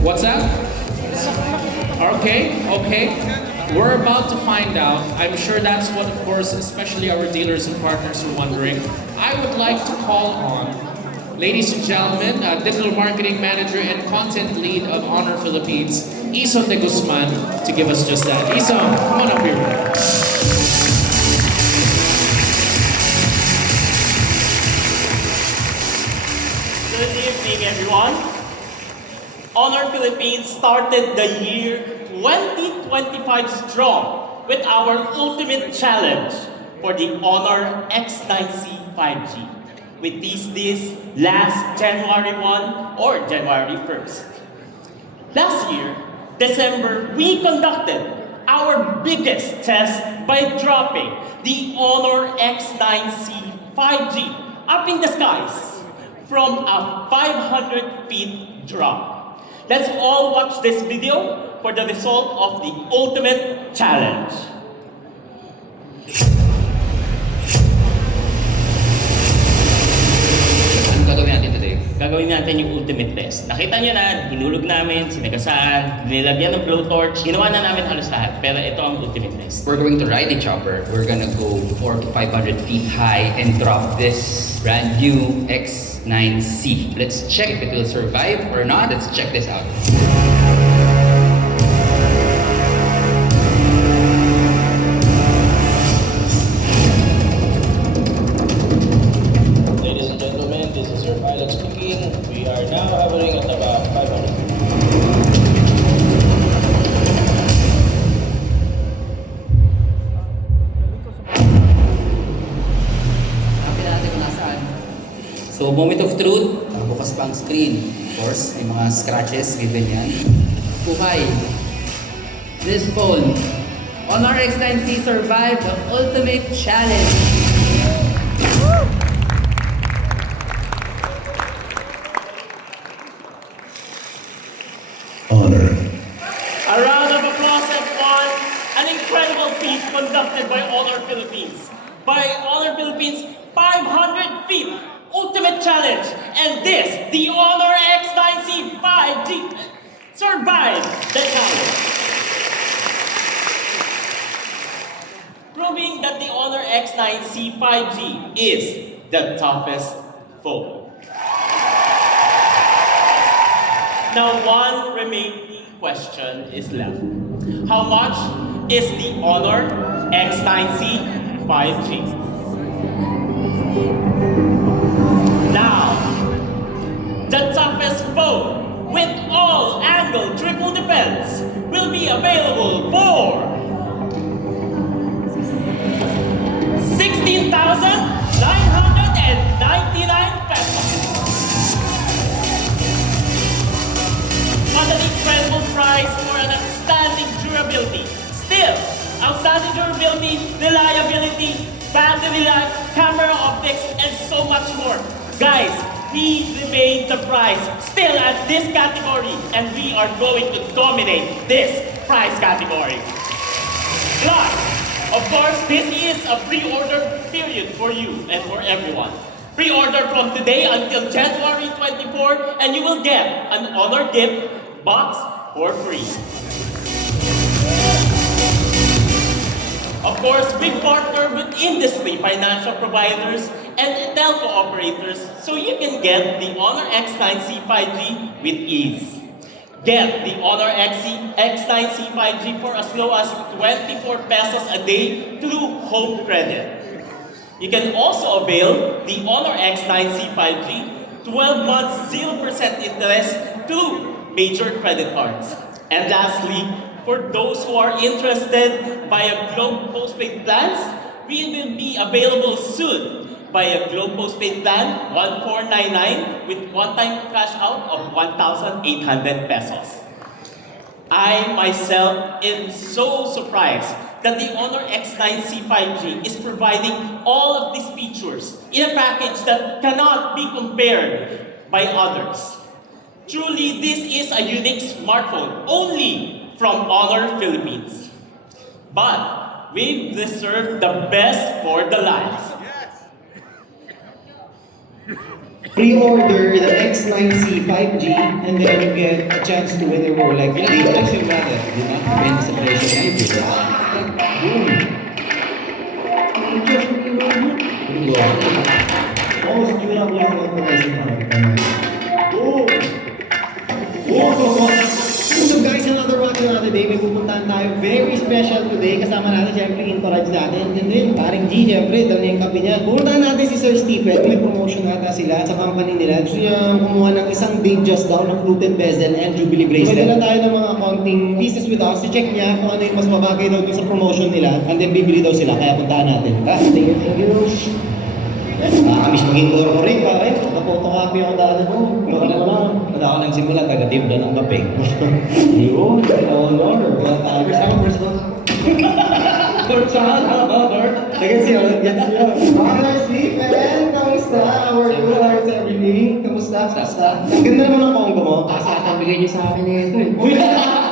What's that? Okay, okay. We're about to find out. I'm sure that's what, of course, especially our dealers and partners are wondering. I would like to call on, ladies and gentlemen, Digital Marketing Manager and Content Lead of Honor Philippines, Ison de Guzman, to give us just that. Ison, come on up here. Good evening, everyone. Honor Philippines started the year 2025 strong with our ultimate challenge for the Honor X9C 5G. We teased this last January 1 or January 1st. Last year, December, we conducted our biggest test by dropping the Honor X9C 5G up in the skies from a 500 feet drop. Let's all watch this video for the result of the ultimate challenge. Anong gagawin natin today? Gagawin natin yung ultimate test. Nakita nyo na, hinulog namin, sinagasaan, nilagyan ng blowtorch, ginawa na namin halos lahat. Pero ito ang ultimate test. We're going to ride the chopper. We're gonna go 400 to 500 feet high and drop this brand new X9C. Let's check if it will survive or not. Let's check this out. Ladies and gentlemen, this is your pilot speaking. We are now hovering at about 500 feet. Hanapin natin kung nasaan. So, moment of truth. Bukas pa ang screen. Of course, may mga scratches given yan. Buhay. This phone. Honor X9C survived the ultimate challenge. Honor. A round of applause, everyone! An incredible feat conducted by Honor Philippines. By Honor Philippines, 500 feet ultimate challenge. And this, the Honor X9C 5G, survived the challenge. Proving that the Honor X9C 5G is the toughest phone. Now, one remaining question is left. How much is the Honor X9C 5G? Now, the toughest phone with all angle triple defense will be available for 16,999 pesos. What an incredible price for an outstanding durability. Still, outstanding durability, reliability, battery life, camera optics, and so much more. Guys, we remain the price still at this category, and we are going to dominate this price category. Plus, of course, this is a pre-order period for you and for everyone. Pre-order from today until January 24, and you will get an Honor gift box for free. Of course, we partner with industry financial providers and telco operators so you can get the Honor X9C 5G with ease. Get the Honor X9C 5G for as low as 24 pesos a day through home credit. You can also avail the Honor X9C 5G 12 months 0% interest through major credit cards. And lastly, for those who are interested via Globe postpaid plans, we will be available soon via Globe postpaid plan 1499 with one-time cash out of 1,800 pesos. I myself am so surprised that the Honor X9C 5G is providing all of these features in a package that cannot be compared by others. Truly, this is a unique smartphone only from Honor Philippines. But we've reserved the best for the last. Pre-order the X9C 5G and then you get a chance to win a Rolex. Ilang Rolex yung brother? Di ba? Depende sa presyo niya. Boom. Oh, sige na po yung authorized na. Oh! Oh! So guys, another one another day. May pupuntahan tayo. Very special today. Kasama natin syempre entourage natin. And then, paring G, syempre, dala niya yung kape niya. Pupuntahan natin si Sir Stephen. May promotion nata sila sa company nila. Gusto niya kumuha ng isang day just daw ng fluted bezel and jubilee bracelet. Pwede na tayo ng mga counting pieces with us. I-check niya kung ano yung mas mabagay daw dun sa promotion nila. And then, bibili daw sila. Kaya puntahan natin. Thank you. Miss maging corporate pa rin. Napotocopy ako dati ko. Wala ako nang simula, taga-timpla ng kape. Yun, honor. First time, Tagan siya, yan siya. Honor, Stephen, kamusta? How are you? How's everything? Kamusta? Ang ganda naman ang Congo mo. Bigay niyo sa akin nito eh. Uy,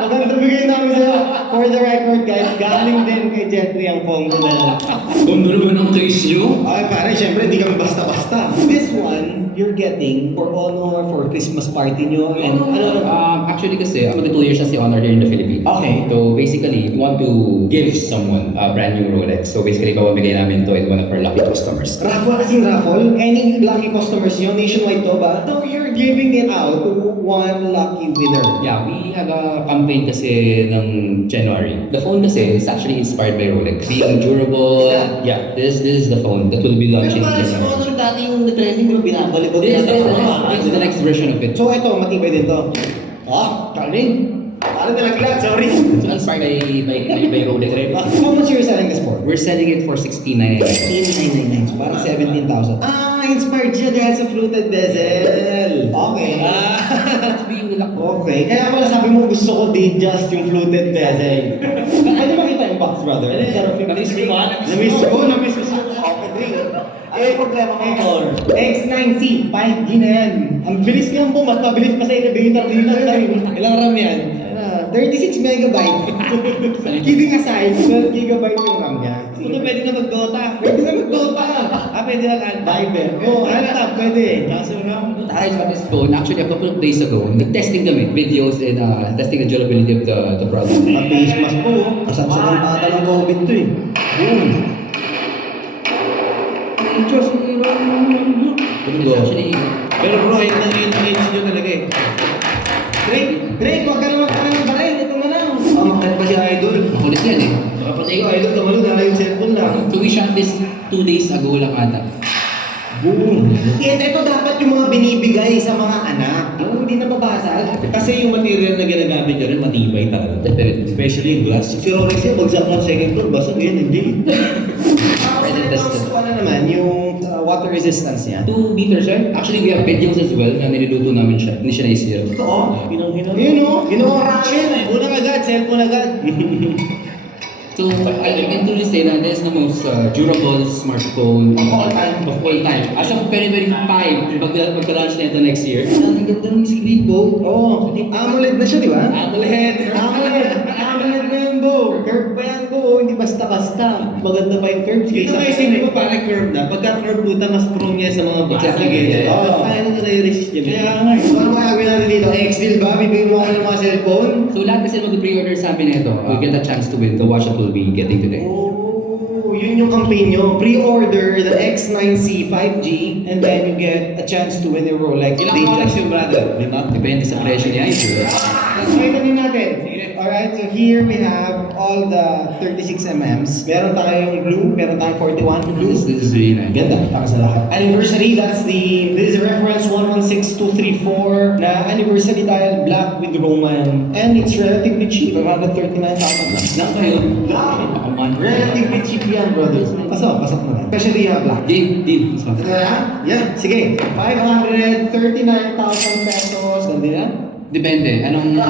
maganda bigay namin sa'yo. For the record, guys, galing din kay Jetri ang Congo na. Kung naman ang taste niyo? Ay, pare, syempre, hindi kami basta-basta. This one, you're getting for honor, for Christmas party nyo, and ano, Actually kasi, magka 2 years na si Honor here in the Philippines. Okay. So basically, we want to give someone a brand new Rolex. So basically, pabibigay namin to in one of our lucky customers. raffle kasing raffle. Any lucky customers nyo, nationwide to ba? So you're giving it out to one lucky winner. Yeah, we have a campaign kasi ng January. The phone kasi is actually inspired by Rolex. Being durable, yeah, this is the phone that will be launching in January. honor dati yung trending mo, binabalik ko This is the next version of it. So ito, matibay din to. Kanin. Parang nalaglag, sorry. So inspired by Rolex. How much you're selling this for? We're selling it for 16,999. 16,999. So parang 17,000. Inspired siya dahil sa fluted bezel. Okay. That's being luck. Okay. Kaya pala sabi mo gusto ko di just yung fluted bezel. Pwede makita yung box, brother? Namiss mo ba? Namiss ko siya. Okay, drink. Ano yung problema ko, Tor? X9C, 5G na yan. Ang bilis nga po, mas mabilis pa sa elevator dito. Ilang RAM yan? 36 megabyte. Kidding aside, 12 gigabyte yung RAM niya. Puto, pwede na mag-Dota. Pwede na mag-Dota. Pwede na lang. Viber. Oo, laptop, pwede. Kaso RAM. Tayo sa this phone, actually a couple of days ago, nag-testing kami, videos and testing the durability of the product. Face mask po. Kasapsak ang pata ng COVID to eh. Boom. Actually, Pero bro, yun ang age nyo talaga eh. Drake, huwag ka na magkaroon ng baril. Ito na lang. Makakit pa si Idol. makulit yan eh. Kapatay ko, Idol, tumalog na yung cellphone lang. So we shot this 2 days ago lang ata. Boom. Ito dapat yung mga binibigay sa mga anak. Yung hindi nababasag. Kasi yung material na ginagamit nyo rin, matibay talaga. Definitely. Especially yung glass. Si Rolex yan, bagsak ng second floor. Basag yan, hindi. Tapos ano naman, yung water resistance niya. 2 meters siya. Actually, we have videos as well na niluluto namin siya. Hindi siya na-isir. Totoo. Pinang-hinang. Yun o, ginawa ramen. Unang agad, cellphone agad. So, I can truly say that this is the most durable smartphone of all time. As of 2025, pagka-launch na ito next year. Ang ganda ng screen, Bo. Oo. AMOLED na siya, di ba? AMOLED. AMOLED na yun, Bo. Curve pa yan, Bo. Hindi basta-basta. Maganda pa yung curve. Dito may isipin mo parang curve na. Pagka curve puta, mas prone niya sa mga basag. Exactly. Oo. Kaya na nare-resist niya. Kaya nga, so ano kaya gawin natin dito? X-Deal ba? Bibigyan mo ako ng mga cellphone? So, lahat kasi mag-pre-order sa amin nito, we get a chance to win the watch that we'll be getting today. Oh, yun yung campaign nyo. Pre-order the X9C 5G and then you get a chance to win a Rolex. Ilang Rolex yung brother? Lima? Depende sa presyo niya. Let's try din natin. Alright, so here we have all the 36 mm's. Meron tayong blue, meron tayong 41 blue. This is really nice. Ganda, takas na lahat. Anniversary, this is reference 116234 na anniversary dial black with Roman. And it's relatively cheap, around 39,000 lang. Lang kayo. Lang. Relatively cheap yan, brothers. Pasok mo na. Especially black. Deal. Ito na? Yan, sige. 539,000 pesos. Hindi na? Depende. Anong...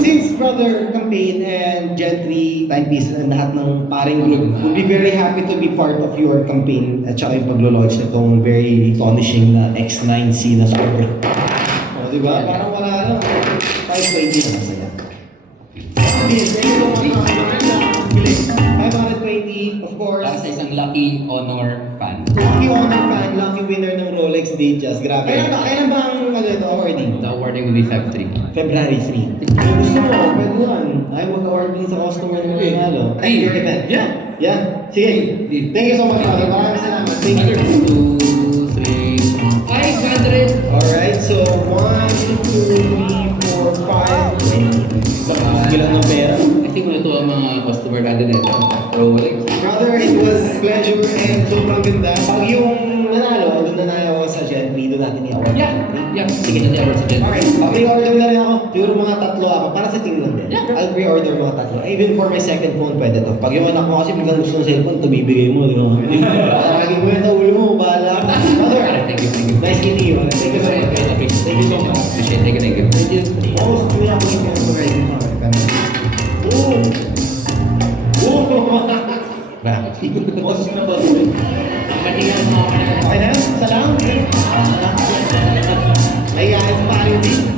Since Brother Campaign and Gentry, Timepiece, and lahat ng paring group would be very happy to be part of your campaign at saka yung paglo-launch na itong very astonishing na X9C na super. O, di ba? Parang wala na. 520 na masaya. bibili. 520, of course. Para sa isang lucky honor fan. Lucky honor fan, lucky winner ng Rolex Datejust. Grabe. Kailan ba ang awarding? The awarding will be Feb 3. February 3. Kung gusto mo, pwede yan. Ay, mag-award din sa customer ng manalo. At your event. Yeah. Yeah. Sige. Thank you so much, Father. Maraming salamat. Thank you. 2, 3, 500. Alright, so 1, 2, 3, 4, 5. Ilan ng pera? I think mo ito ang mga customer natin nito. Rolex. Brother, it was a pleasure and sobrang ganda. Pag yung nanalo, doon na nayo sa Gen 3, doon natin i-award. Yeah. Sige na award sa Jen. Okay, pre-order na rin ako. Siguro mga 3 ako, para sa team lang din. Yeah. I'll pre-order mga 3. Even for my second phone, pwede to. Pag yung anak mo kasi biglang gusto ng cellphone, ito bibigay mo, di ba? Lagi mo yun sa ulo mo, bahala. Brother, Thank you. nice meeting you. Thank you so much. Thank you so much. Appreciate it. Thank you. Thank you. Oh, kuya ako yung right now. Oh! Oh! Bakit? Boss na ba? Okay na? Salam? Ay, ayos pa rin din.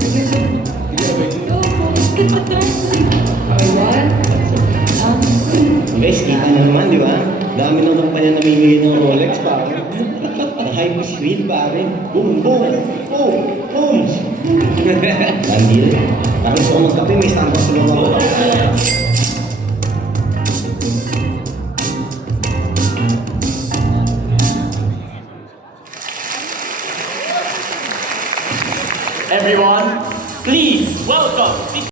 Guys, kita na naman, di ba? Dami ng kumpanya namimili ng Rolex, pare. High speed, pare. Boom, boom, boom, boom. Bandil. Parang gusto ko magkape, may Starbucks sa mga ako. Everyone, please welcome